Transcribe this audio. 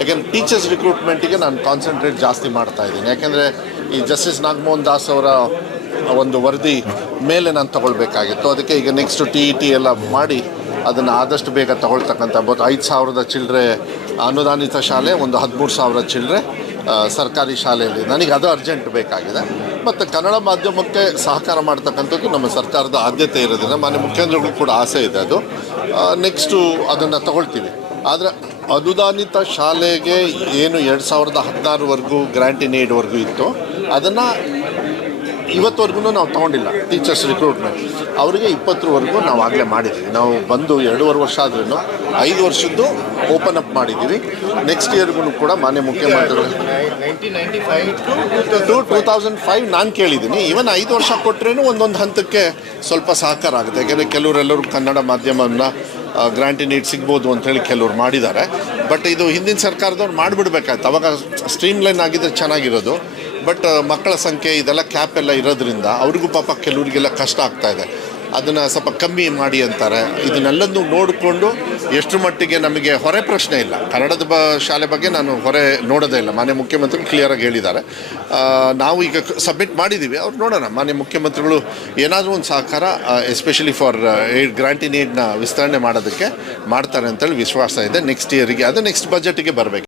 ಯಾಕೆಂದ್ರೆ ಟೀಚರ್ಸ್ ರಿಕ್ರೂಟ್ಮೆಂಟಿಗೆ ನಾನು ಕಾನ್ಸಂಟ್ರೇಟ್ ಜಾಸ್ತಿ ಮಾಡ್ತಾ ಇದ್ದೀನಿ ಯಾಕೆಂದರೆ ಈ ಜಸ್ಟಿಸ್ ನಾಗಮೋಹನ್ ದಾಸ್ ಅವರ ಒಂದು ವರದಿ ಮೇಲೆ ನಾನು ತಗೊಳ್ಬೇಕಾಗಿತ್ತು ಅದಕ್ಕೆ ಈಗ ನೆಕ್ಸ್ಟ್ ಟಿ ಇ ಟಿ ಎಲ್ಲ ಮಾಡಿ ಅದನ್ನು ಆದಷ್ಟು ಬೇಗ ತಗೊಳ್ತಕ್ಕಂಥ ಬ ಐದು ಸಾವಿರದ ಚಿಲ್ಲರೆ ಅನುದಾನಿತ ಶಾಲೆ ಒಂದು ಹದಿಮೂರು ಸಾವಿರ ಚಿಲ್ಲರೆ ಸರ್ಕಾರಿ ಶಾಲೆಯಲ್ಲಿ ನನಗೆ ಅದು ಅರ್ಜೆಂಟ್ ಬೇಕಾಗಿದೆ ಮತ್ತು ಕನ್ನಡ ಮಾಧ್ಯಮಕ್ಕೆ ಸಹಕಾರ ಮಾಡ್ತಕ್ಕಂಥದ್ದು ನಮ್ಮ ಸರ್ಕಾರದ ಆದ್ಯತೆ ಇರೋದ್ರಿಂದ ಮಾನ್ಯ ಮುಖ್ಯಮಂತ್ರಿಗಳು ಕೂಡ ಆಸೆ ಇದೆ ಅದು ನೆಕ್ಸ್ಟು ಅದನ್ನು ತಗೊಳ್ತೀವಿ ಆದರೆ ಅನುದಾನಿತ ಶಾಲೆಗೆ ಏನು ಎರಡು ಸಾವಿರದ ಹದಿನಾರವರೆಗೂ ಗ್ರ್ಯಾಂಟಿ ನೀಡುವರೆಗೂ ಇತ್ತು ಅದನ್ನು ಇವತ್ತುವರೆಗೂ ನಾವು ತೊಗೊಂಡಿಲ್ಲ ಟೀಚರ್ಸ್ ರಿಕ್ರೂಟ್ಮೆಂಟ್ ಅವರಿಗೆ ಇಪ್ಪತ್ತರವರೆಗೂ ನಾವು ಆಗಲೇ ಮಾಡಿದ್ದೀವಿ ನಾವು ಬಂದು ಎರಡೂವರೆ ವರ್ಷ ಆದ್ರೂ ಐದು ವರ್ಷದ್ದು ಓಪನ್ ಅಪ್ ಮಾಡಿದ್ದೀವಿ ನೆಕ್ಸ್ಟ್ ಇಯರ್ಗೂ ಕೂಡ ಮಾನ್ಯ ಮುಖ್ಯಮಂತ್ರಿಗಳು ಟು ಟೂ ತೌಸಂಡ್ ಫೈವ್ ನಾನು ಕೇಳಿದ್ದೀನಿ ಈವನ್ ಐದು ವರ್ಷ ಕೊಟ್ಟರೇನು ಒಂದೊಂದು ಹಂತಕ್ಕೆ ಸ್ವಲ್ಪ ಸಹಕಾರ ಆಗುತ್ತೆ ಯಾಕೆಂದರೆ ಕೆಲವರೆಲ್ಲರೂ ಕನ್ನಡ ಮಾಧ್ಯಮವನ್ನು ಗ್ರಾಂಟಿ ನೀಡ್ ಸಿಗ್ಬೋದು ಅಂತ ಹೇಳಿ ಕೆಲವ್ರು ಮಾಡಿದ್ದಾರೆ ಬಟ್ ಇದು ಹಿಂದಿನ ಸರ್ಕಾರದವ್ರು ಮಾಡಿಬಿಡ್ಬೇಕಾಯ್ತು ಅವಾಗ ಸ್ಟ್ರೀಮ್ ಲೈನ್ ಆಗಿದ್ರೆ ಚೆನ್ನಾಗಿರೋದು ಬಟ್ ಮಕ್ಕಳ ಸಂಖ್ಯೆ ಇದೆಲ್ಲ ಕ್ಯಾಪ್ ಎಲ್ಲ ಇರೋದ್ರಿಂದ ಅವ್ರಿಗೂ ಪಾಪ ಕೆಲವರಿಗೆಲ್ಲ ಕಷ್ಟ ಆಗ್ತಾಯಿದೆ ಅದನ್ನು ಸ್ವಲ್ಪ ಕಮ್ಮಿ ಮಾಡಿ ಅಂತಾರೆ ಇದನ್ನೆಲ್ಲದನ್ನು ನೋಡಿಕೊಂಡು ಎಷ್ಟು ಮಟ್ಟಿಗೆ ನಮಗೆ ಹೊರೆ ಪ್ರಶ್ನೆ ಇಲ್ಲ ಕನ್ನಡದ ಬ ಶಾಲೆ ಬಗ್ಗೆ ನಾನು ಹೊರೆ ನೋಡೋದೇ ಇಲ್ಲ ಮಾನ್ಯ ಮುಖ್ಯಮಂತ್ರಿ ಕ್ಲಿಯರಾಗಿ ಹೇಳಿದ್ದಾರೆ ನಾವು ಈಗ ಸಬ್ಮಿಟ್ ಮಾಡಿದ್ದೀವಿ ಅವ್ರು ನೋಡೋಣ ಮಾನ್ಯ ಮುಖ್ಯಮಂತ್ರಿಗಳು ಏನಾದರೂ ಒಂದು ಸಹಕಾರ ಎಸ್ಪೆಷಲಿ ಫಾರ್ ಏಡ್ ಗ್ರಾಂಟಿ ಏಡ್ನ ವಿಸ್ತರಣೆ ಮಾಡೋದಕ್ಕೆ ಮಾಡ್ತಾರೆ ಅಂತೇಳಿ ವಿಶ್ವಾಸ ಇದೆ ನೆಕ್ಸ್ಟ್ ಇಯರಿಗೆ ಅದು ನೆಕ್ಸ್ಟ್ ಬಜೆಟಿಗೆ ಬರಬೇಕು